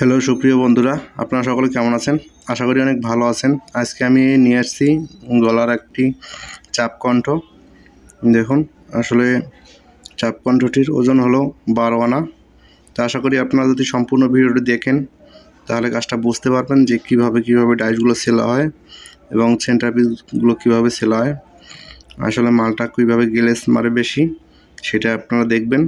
Hello সুপ্রিয় বন্ধুরা, আপনারা সকলে কেমন আছেন? আশা করি অনেক ভালো আছেন। আজকে আমি নিয়ে আসছি গলার একটি চাপকণ্ঠ। দেখুন, আসলে চাপকণ্ঠটির ওজন হলো 12 আনা। তো আশা করি আপনারা যদি সম্পূর্ণ ভিডিওটি দেখেন তাহলে কাজটা বুঝতে পারবেন যে কীভাবে ডাইসগুলো সেলা হয় এবং সেন্টার পিসগুলো কীভাবে সেলা হয়। আসলে মালটা কীভাবে গ্লেজ মারে বেশি সেটা আপনারা দেখবেন।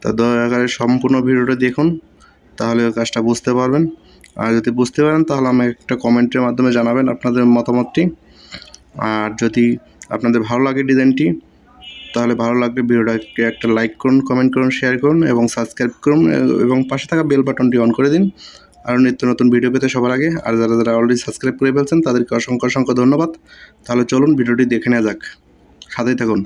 তা দয়া করে সম্পূর্ণ ভিডিওটা দেখুন, তাহলে কাজটা বুঝতে পারবেন। আর যদি বুঝতে পারেন তাহলে আমাকে একটা কমেন্টের মাধ্যমে জানাবেন আপনাদের মতামতটি। আর যদি আপনাদের ভালো লাগে ডিজাইনটি, তাহলে ভালো লাগলে ভিডিওটাকে একটা লাইক করুন, কমেন্ট করুন, শেয়ার করুন এবং সাবস্ক্রাইব করুন এবং পাশে থাকা বেল বাটনটি অন করে দিন আরও নিত্য নতুন ভিডিও পেতে সবার আগে। আর যারা অলরেডি সাবস্ক্রাইব করে ফেলছেন তাদেরকে অসংখ্য ধন্যবাদ। তাহলে চলুন ভিডিওটি দেখে নেওয়া যাক, সাথেই থাকুন।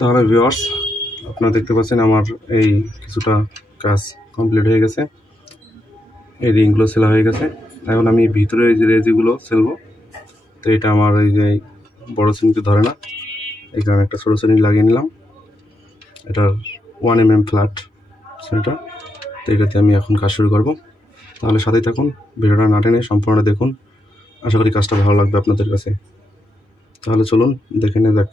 তাহলে ভিউয়ার্স, আপনারা দেখতে পাচ্ছেন আমার এই কিছুটা কাজ কমপ্লিট হয়ে গেছে। এই রিংগুলো সেলা হয়ে গেছে। এখন আমি ভিতরে এই যে রেজিগুলো সেলবো। তো এটা আমার এই যে বড় শ্রেণীতে ধরে না, এই কারণে একটা ছোটো শ্রেণী লাগিয়ে নিলাম। এটার 1 mm ফ্ল্যাট সেটা। তো এটাতে আমি এখন কাজ শুরু করব। তাহলে সাথেই থাকুন, ভিডিওটা না টেনে সম্পূর্ণ দেখুন। আশা করি কাজটা ভালো লাগবে আপনাদের কাছে। তাহলে চলুন দেখে নেওয়া যাক।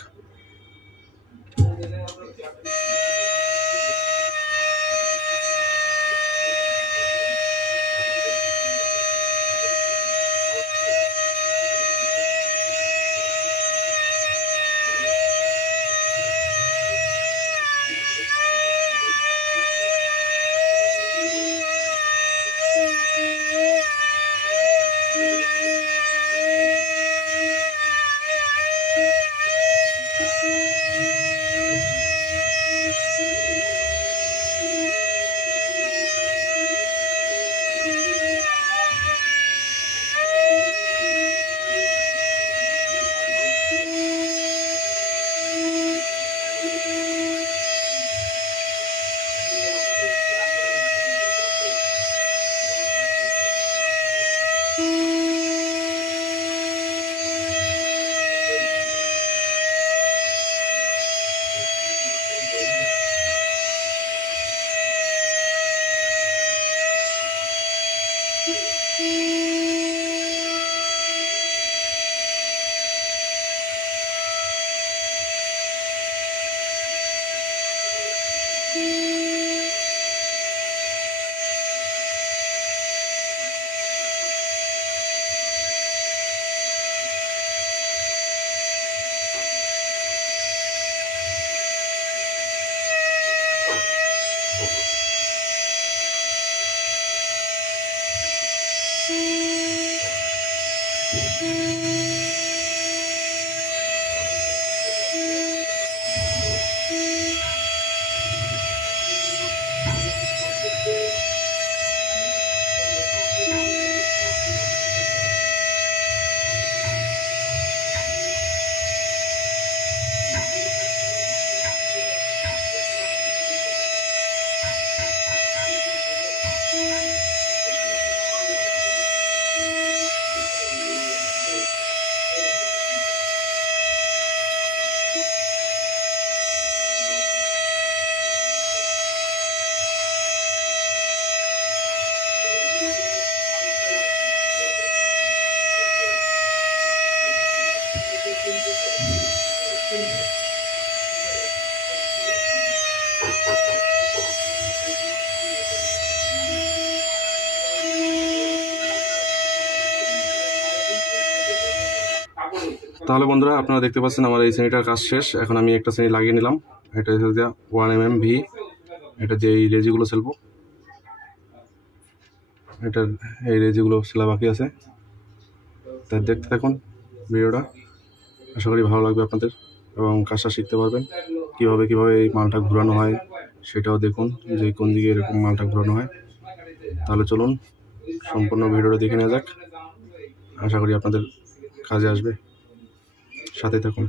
তাহলে বন্ধুরা আপনারা দেখতে পাচ্ছেন আমার এই শ্রেণীটার কাজ শেষ। এখন আমি একটা শ্রেণী লাগিয়ে নিলাম। এটা হচ্ছে 1 mm ভি, এটা দিয়ে এই রেজিগুলো সেলবো। এটার এই রেজিগুলো সেলা বাকি আছে, তাই দেখতে থাকুন ভিডিওটা। আশা করি ভালো লাগবে আপনাদের এবং কাজটা শিখতে পারবেন। কিভাবে এই মালটা ঘোরানো হয় সেটাও দেখুন, যে কোন দিকে এরকম মালটা ঘোরানো হয়। তাহলে চলুন সম্পূর্ণ ভিডিওটা দেখে নেওয়া যাক। আশা করি আপনাদের কাজে আসবে, সাথে থাকুন।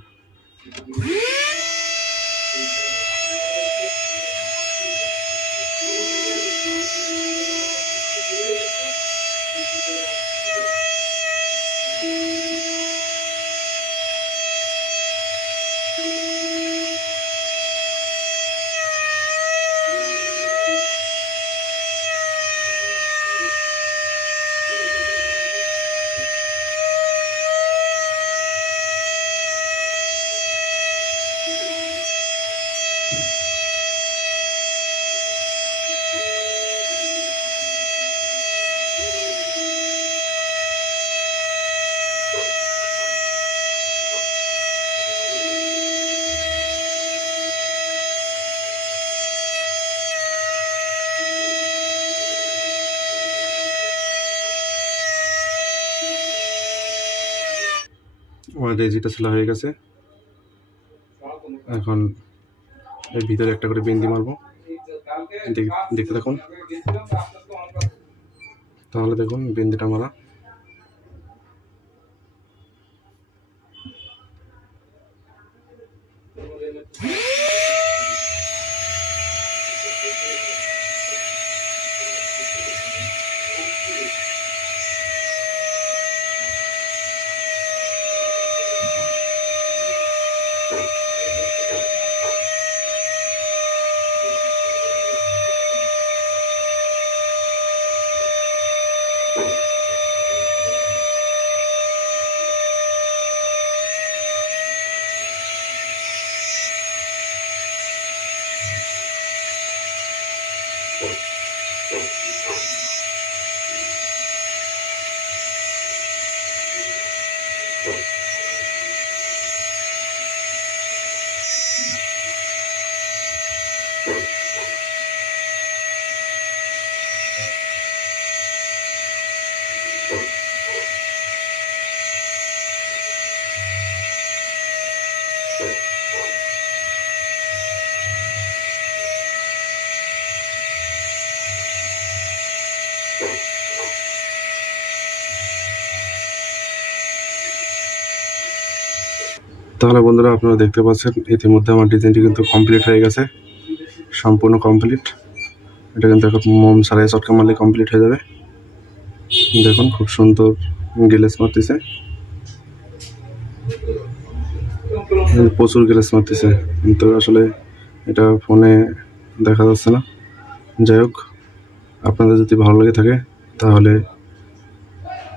আমার রেজিটা সেলা হয়ে গেছে। এখন এর ভিতরে একটা করে বিন্দি মারবো, দেখতে থাকুন। তাহলে দেখুন বিন্দিটা মারা। তাহলে বন্ধুরা আপনারা দেখতে পাচ্ছেন ইতিমধ্যে আমার ডিজাইনটি কিন্তু কমপ্লিট হয়ে গেছে, সম্পূর্ণ কমপ্লিট। এটা কিন্তু এখন মোম সারাই চটকা মারলে কমপ্লিট হয়ে যাবে। দেখুন খুব সুন্দর গ্লেস মারতেছে, প্রচুর গ্লেস মারতেছে, কিন্তু আসলে এটা ফোনে দেখা যাচ্ছে না। যাই হোক, আপনাদের যদি ভালো লেগে থাকে তাহলে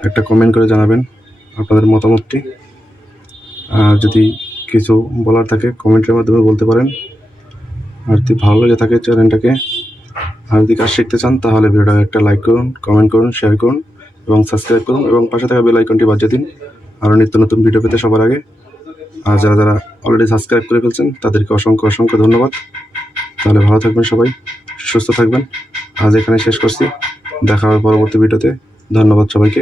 একটা কমেন্ট করে জানাবেন আপনাদের মতামতটি। আর যদি কিছু বলার থাকে কমেন্টের মাধ্যমে বলতে পারেন। আর যদি ভালো লেগে থাকে চ্যানেলটাকে, আর যদি কাজ শিখতে চান তাহলে ভিডিওটাকে একটা লাইক করুন, কমেন্ট করুন, শেয়ার করুন এবং সাবস্ক্রাইব করুন এবং পাশে থাকা বেল আইকনটি বাজিয়ে দিন আরও নিত্য নতুন ভিডিও পেতে সবার আগে। আর যারা অলরেডি সাবস্ক্রাইব করে ফেলছেন তাদেরকে অসংখ্য ধন্যবাদ। তাহলে ভালো থাকবেন সবাই, সুস্থ থাকবেন। আজ এখানে শেষ করছি, দেখা হবে পরবর্তী ভিডিওতে। ধন্যবাদ সবাইকে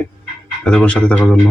এতক্ষণ সাথে থাকার জন্য।